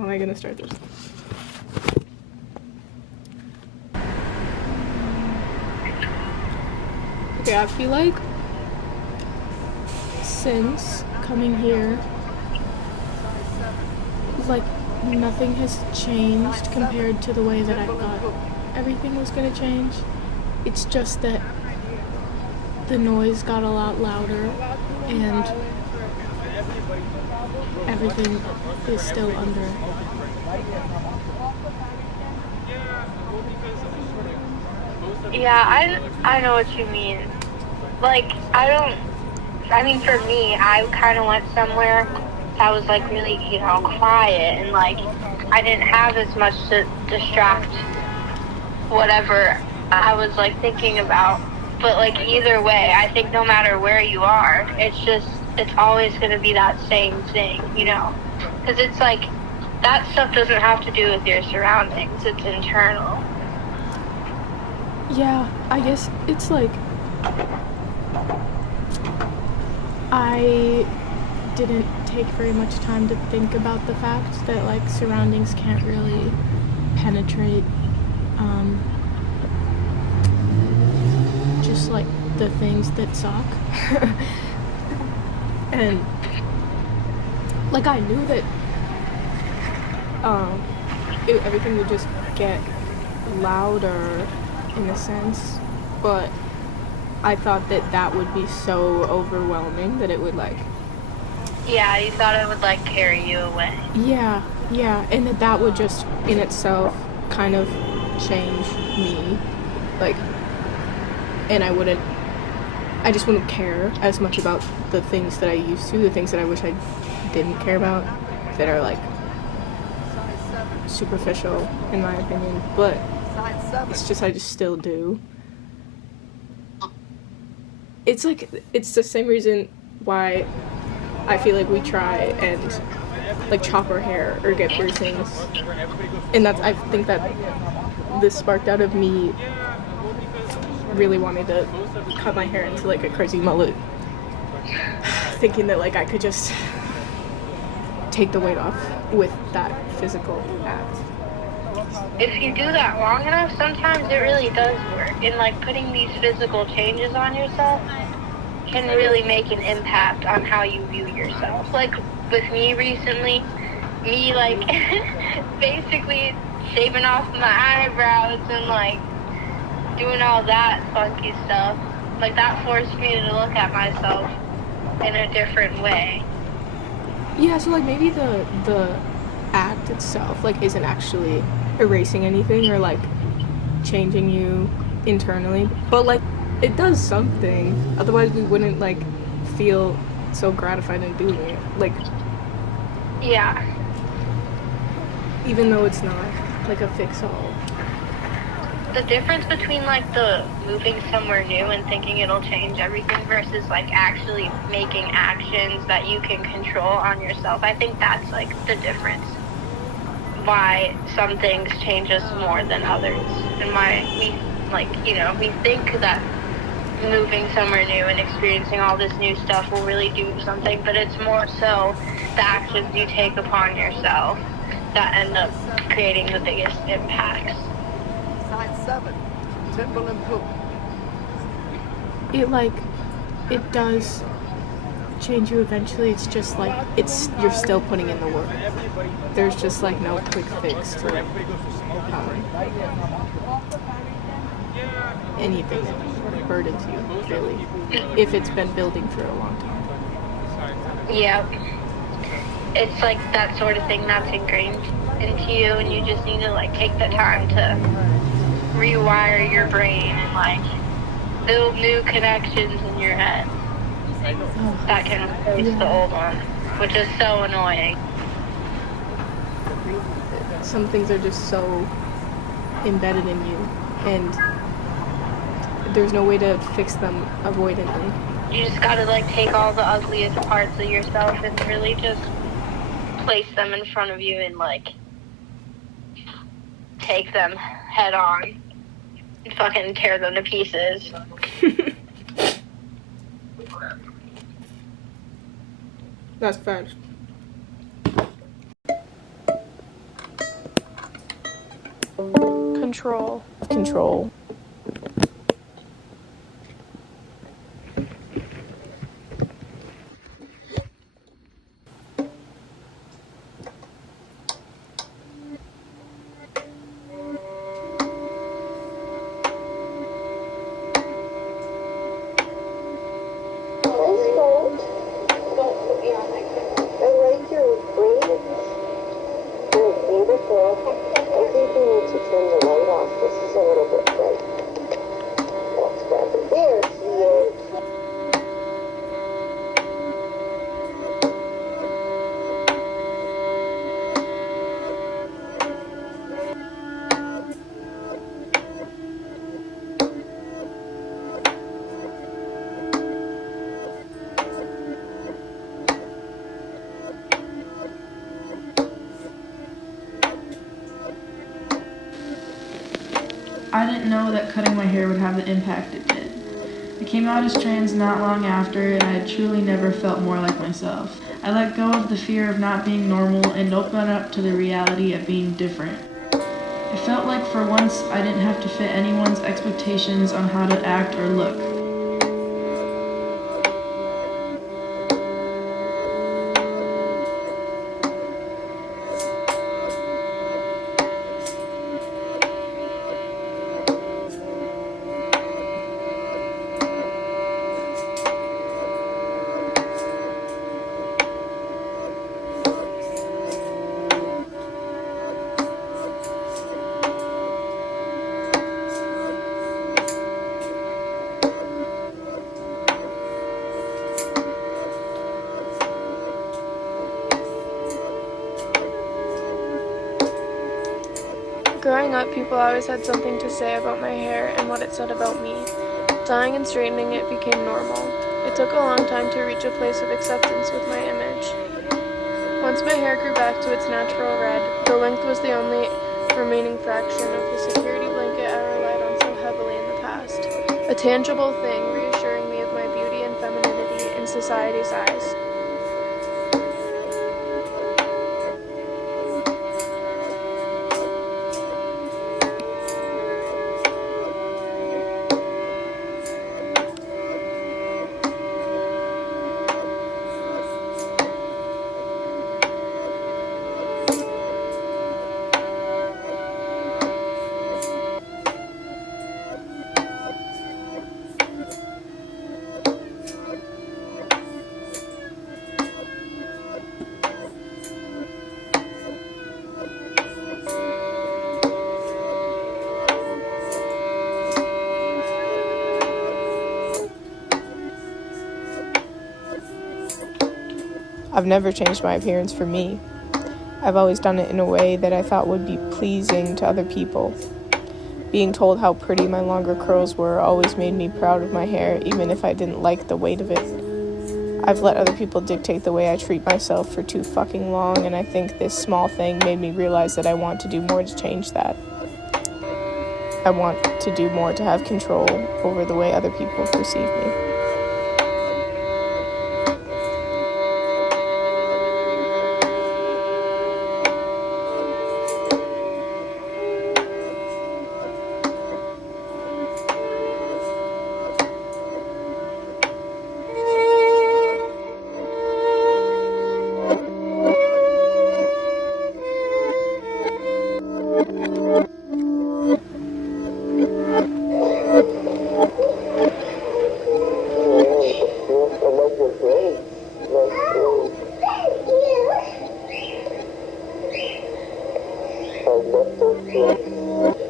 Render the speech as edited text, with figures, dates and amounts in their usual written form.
How am I gonna start this? Okay, I feel like since coming here, like, nothing has changed compared to the way that I thought everything was gonna change. It's just that the noise got a lot louder and everything is still under. Yeah, I know what you mean. Like, I mean, for me, I kind of went somewhere that was, like, really, quiet, and, like, I didn't have as much to distract whatever I was, like, thinking about. But, like, either way, I think no matter where you are, it's always going to be that same thing, Because it's, like, that stuff doesn't have to do with your surroundings. It's internal. Yeah, I guess it's, like, I didn't take very much time to think about the fact that, like, surroundings can't really penetrate just, like, the things that suck. And, like, I knew that everything would just get louder in a sense, but I thought that would be so overwhelming that it would, like... Yeah, you thought it would, like, carry you away. Yeah, and that would just, in itself, kind of change me, like, and I just wouldn't care as much about the things that I used to, the things that I wish I didn't care about, that are, like, superficial, in my opinion, but it's just, I just still do. It's, like, it's the same reason why I feel like we try and, like, chop our hair or get piercings, and I think that this sparked out of me really wanting to cut my hair into, like, a crazy mullet, thinking that, like, I could just take the weight off with that physical act. If you do that long enough, sometimes it really does work. And, like, putting these physical changes on yourself can really make an impact on how you view yourself. Like, with me recently, like, basically shaving off my eyebrows and, like, doing all that funky stuff. Like, that forced me to look at myself in a different way. Yeah, so, like, maybe the act itself, like, isn't actually erasing anything or, like, changing you internally, but, like, it does something. Otherwise we wouldn't, like, feel so gratified in doing it. Like, yeah, even though it's not, like, a fix-all. the difference between, like, the moving somewhere new and thinking it'll change everything versus, like, actually making actions that you can control on yourself, I think that's, like, the difference. Why some things change us more than others, and why we think that moving somewhere new and experiencing all this new stuff will really do something, but it's more so the actions you take upon yourself that end up creating the biggest impacts. Sign 7, Timberland Pool. It does change you eventually. It's just, like, you're still putting in the work. There's just, like, no quick fix to, like, anything that burdens you, really, if it's been building for a long time. Yeah, it's like that sort of thing that's ingrained into you, and you just need to, like, take the time to rewire your brain and, like, build new connections in your head that can replace the old one, which is so annoying. Some things are just so embedded in you, and there's no way to fix them avoidantly. You just gotta, like, take all the ugliest parts of yourself and really just place them in front of you and, like, take them head on and fucking tear them to pieces. That's facts. Control. Control. I didn't know that cutting my hair would have the impact it did. I came out as trans not long after, and I had truly never felt more like myself. I let go of the fear of not being normal and opened up to the reality of being different. It felt like for once I didn't have to fit anyone's expectations on how to act or look. Growing up, people always had something to say about my hair and what it said about me. Dyeing and straightening it became normal. It took a long time to reach a place of acceptance with my image. Once my hair grew back to its natural red, the length was the only remaining fraction of the security blanket I relied on so heavily in the past. A tangible thing reassuring me of my beauty and femininity in society's eyes. I've never changed my appearance for me. I've always done it in a way that I thought would be pleasing to other people. Being told how pretty my longer curls were always made me proud of my hair, even if I didn't like the weight of it. I've let other people dictate the way I treat myself for too fucking long, and I think this small thing made me realize that I want to do more to change that. I want to do more to have control over the way other people perceive me. Thank you.